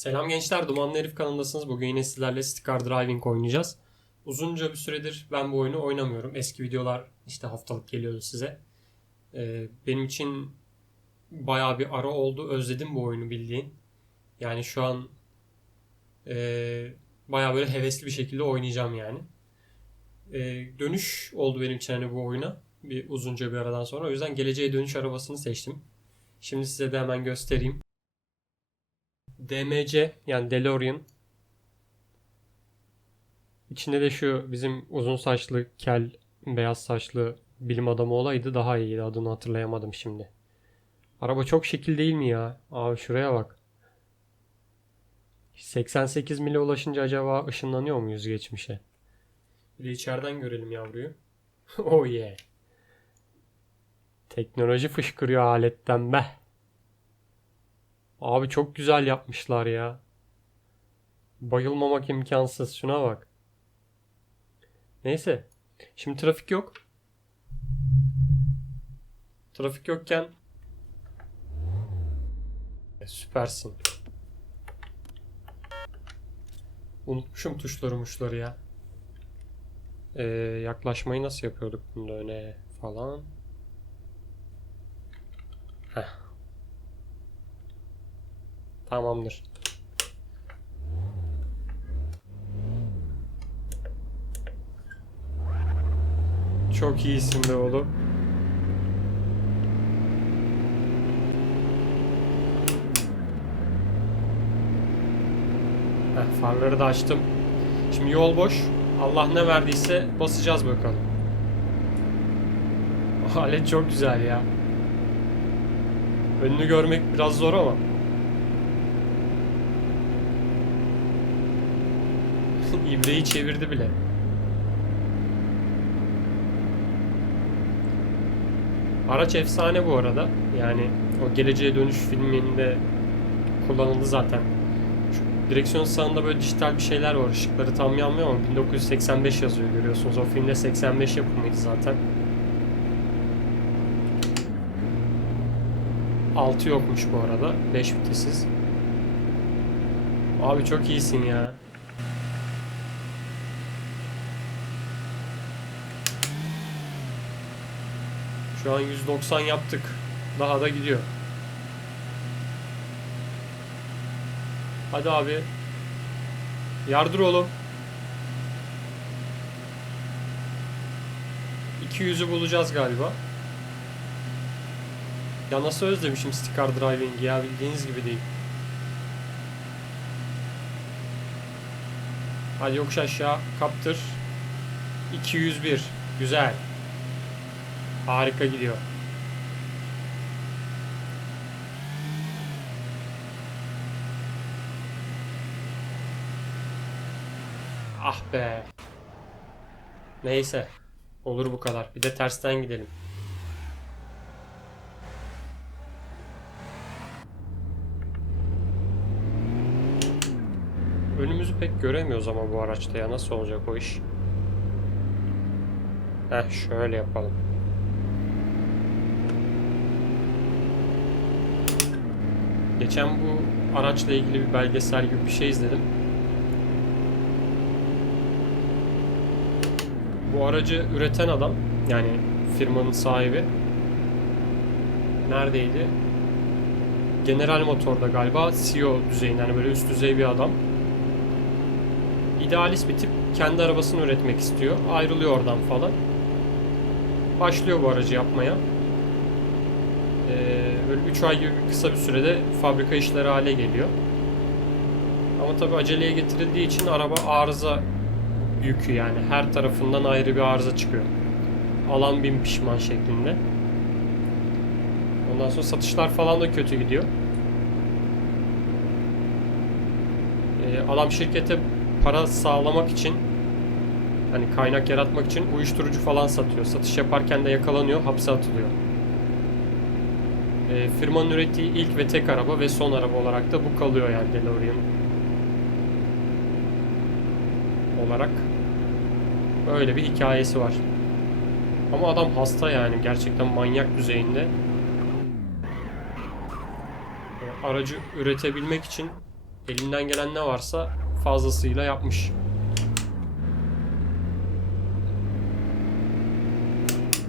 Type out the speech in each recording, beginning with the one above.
Selam gençler, Dumanlı Herif kanalındasınız. Bugün yine sizlerle City Car Driving oynayacağız. Uzunca bir süredir ben bu oyunu oynamıyorum. Eski videolar işte haftalık geliyordu size. Ee, benim için bayağı bir ara oldu. Özledim bu oyunu bildiğin. Yani şu an ee, bayağı böyle hevesli bir şekilde oynayacağım yani. Ee, dönüş oldu benim için hani bu oyuna. Bir uzunca bir aradan sonra. O yüzden geleceğe dönüş arabasını seçtim. Şimdi size de hemen göstereyim. DMC yani DeLorean. İçinde de şu bizim uzun saçlı kel beyaz saçlı bilim adamı olaydı daha iyiydi. Adını hatırlayamadım şimdi. Araba çok şekil değil mi ya? Abi şuraya bak. 88 mile ulaşınca acaba ışınlanıyor muyuz geçmişe? Bir de içeriden görelim yavruyu. oh yeah. Teknoloji fışkırıyor aletten be. Abi çok güzel yapmışlar ya. Bayılmamak imkansız. Şuna bak. Neyse. Şimdi trafik yok. Trafik yokken süpersin. Unutmuşum tuşları muşları ya. Ee, yaklaşmayı nasıl yapıyorduk bunda öne falan. Heh. Tamamdır. Çok iyisin be oğlum. Heh, farları da açtım. Şimdi yol boş. Allah ne verdiyse basacağız bakalım. Alet çok güzel ya. Önünü görmek biraz zor ama. İbreyi çevirdi bile. Araç efsane bu arada. Yani o Geleceğe Dönüş filminde kullanıldı zaten. Şu direksiyon sağında böyle dijital bir şeyler var. Işıkları tam yanmıyor ama 1985 yazıyor görüyorsunuz. O filmde 85 yapımıydı zaten. 6 yokmuş bu arada. 5 vitesiz. Abi çok iyisin ya. Şu an 190 yaptık. Daha da gidiyor. Hadi abi. Yardır oğlum. 200'ü bulacağız galiba. Ya nasıl özlemişim City Car Driving ya bildiğiniz gibi değil. Hadi yokuş aşağı kaptır. 201. Güzel. Harika gidiyor. Ah be. Neyse. Olur bu kadar. Bir de tersten gidelim. Önümüzü pek göremiyoruz ama bu araçta ya. Nasıl olacak o iş? Heh şöyle yapalım. Geçen bu araçla ilgili bir belgesel gibi bir şey izledim. Bu aracı üreten adam yani firmanın sahibi neredeydi? General Motor'da galiba CEO düzeyinde yani böyle üst düzey bir adam. İdealist bir tip kendi arabasını üretmek istiyor. Ayrılıyor oradan falan. Başlıyor bu aracı yapmaya. Ee, böyle 3 ay gibi kısa bir sürede fabrika işleri hale geliyor. Ama tabi aceleye getirildiği için araba arıza yükü yani her tarafından ayrı bir arıza çıkıyor. Alan bin pişman şeklinde. Ondan sonra satışlar falan da kötü gidiyor. Ee, adam şirkete para sağlamak için hani kaynak yaratmak için uyuşturucu falan satıyor. Satış yaparken de yakalanıyor, hapse atılıyor. E, firmanın ürettiği ilk ve tek araba ve son araba olarak da bu kalıyor yani DeLorean olarak. Öyle bir hikayesi var. Ama adam hasta yani gerçekten manyak düzeyinde. E, aracı üretebilmek için Elimden gelen ne varsa fazlasıyla yapmış.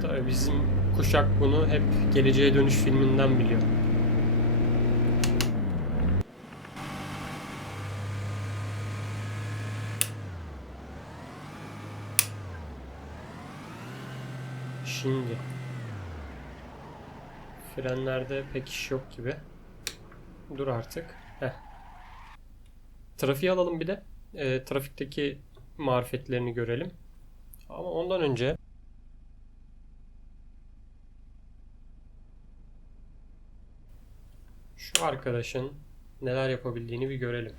Tabii bizim kuşak bunu hep Geleceğe Dönüş filminden biliyor. Şimdi frenlerde pek iş yok gibi. Dur artık. Heh. Trafiği alalım bir de. Ee, trafikteki marifetlerini görelim. Ama ondan önce arkadaşın neler yapabildiğini bir görelim.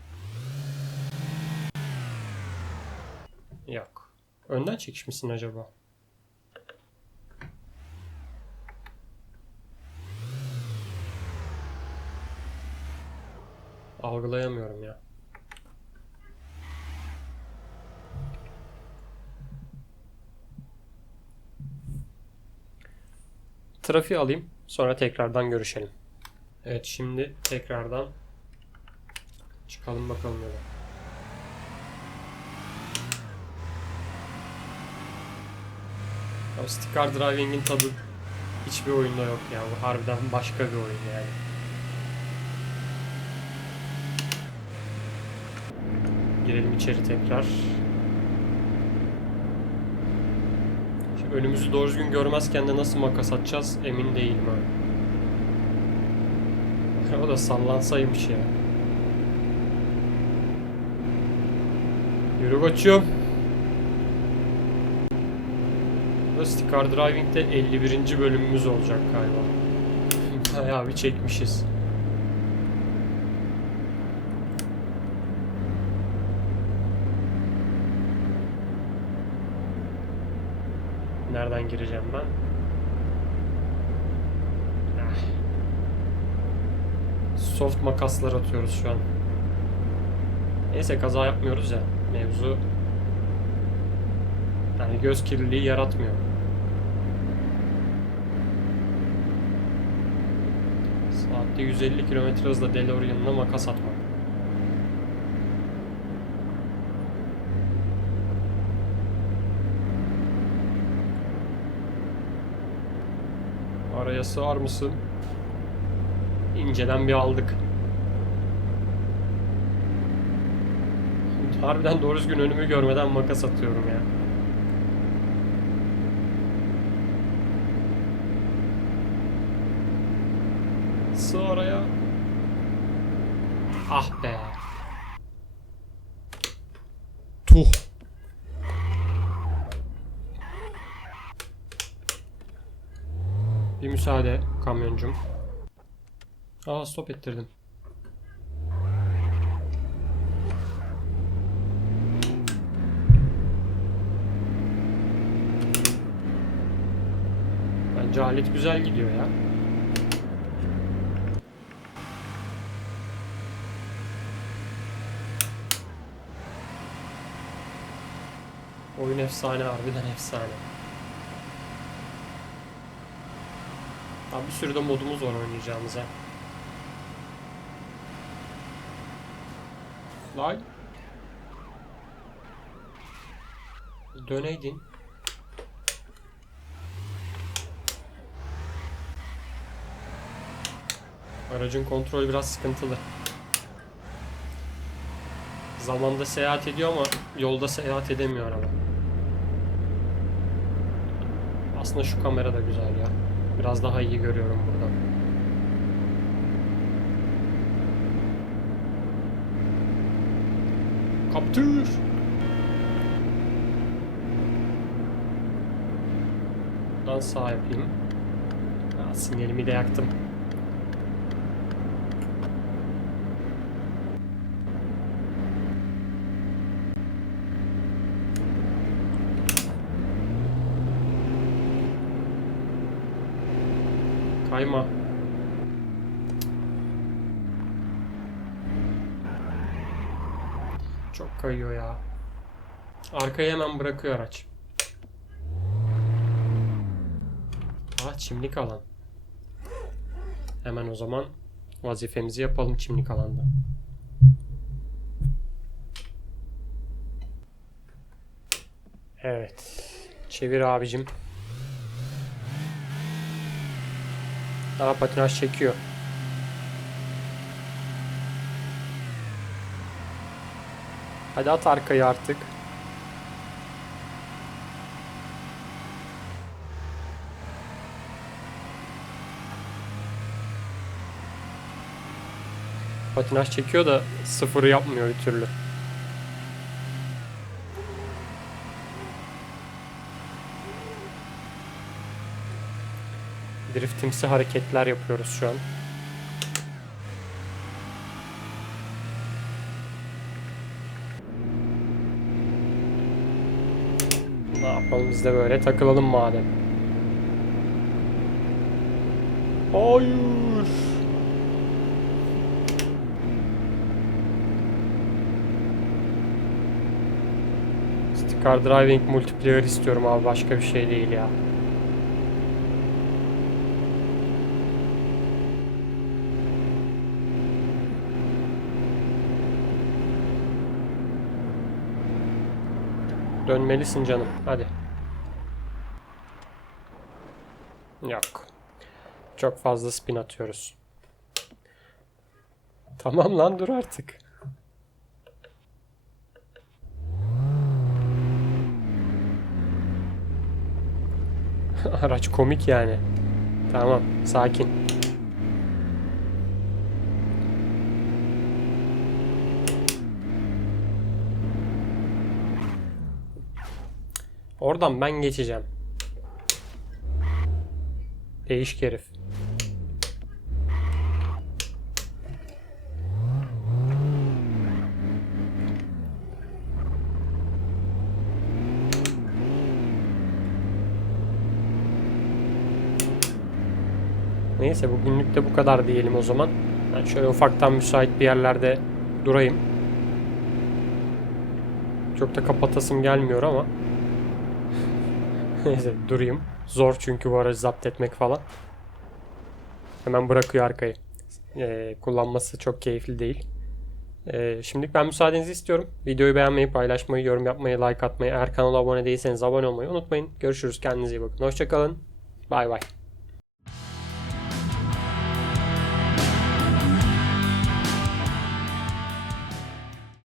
Yok. Önden çekişmişsin acaba? Algılayamıyorum ya. Trafiği alayım. Sonra tekrardan görüşelim. Evet şimdi tekrardan çıkalım bakalım yola. Ya Stick Car Driving'in tadı hiçbir oyunda yok ya. Bu harbiden başka bir oyun yani. Girelim içeri tekrar. Şimdi önümüzü doğru düzgün görmezken de nasıl makas atacağız emin değilim ha. O da sallansaymış ya. Yürü koçum. Stick Car Driving'de 51. bölümümüz olacak galiba. Bayağı bir çekmişiz. Nereden gireceğim ben? Ah. Soft makaslar atıyoruz şu an. Neyse kaza yapmıyoruz ya. Mevzu yani göz kirliliği yaratmıyor. Saatte 150 km hızla DeLorean'la makas atmak. Araya sığar mısın? İnceden bir aldık. Harbiden doğru düzgün önümü görmeden makas atıyorum ya. Sığ araya. Ah be. Tuh. Bir müsaade kamyoncum. Aa stop ettirdim. Bence alet güzel gidiyor ya. Oyun efsane harbiden efsane. Abi bir sürü de modumuz var oynayacağımız Lan. Döneydin. Aracın kontrolü biraz sıkıntılı. Zamanda seyahat ediyor ama yolda seyahat edemiyor araba. Aslında şu kamera da güzel ya. Biraz daha iyi görüyorum buradan. Kaptır. Buradan sağ yapayım. Ha, sinyalimi de yaktım. Kayma. kayıyor ya. Arkaya hemen bırakıyor araç. Ah çimlik alan. Hemen o zaman vazifemizi yapalım çimlik alanda. Evet. Çevir abicim. Daha patinaj çekiyor. Hadi at arkayı artık. Patinaj çekiyor da sıfırı yapmıyor bir türlü. Driftimsi hareketler yapıyoruz şu an. Ne yapalım biz de böyle takılalım madem. Hayır. Sticker Driving Multiplayer istiyorum abi başka bir şey değil ya. Dönmelisin canım. Hadi. Yok. Çok fazla spin atıyoruz. Tamam lan dur artık. Araç komik yani. Tamam, sakin. Oradan ben geçeceğim. Değişik herif. Neyse bugünlük de bu kadar diyelim o zaman. Ben şöyle ufaktan müsait bir yerlerde durayım. Çok da kapatasım gelmiyor ama. Neyse durayım. Zor çünkü bu aracı zapt etmek falan. Hemen bırakıyor arkayı. Ee, kullanması çok keyifli değil. Ee, şimdilik ben müsaadenizi istiyorum. Videoyu beğenmeyi, paylaşmayı, yorum yapmayı, like atmayı, eğer kanala abone değilseniz abone olmayı unutmayın. Görüşürüz. Kendinize iyi bakın. Hoşçakalın. Bay bay.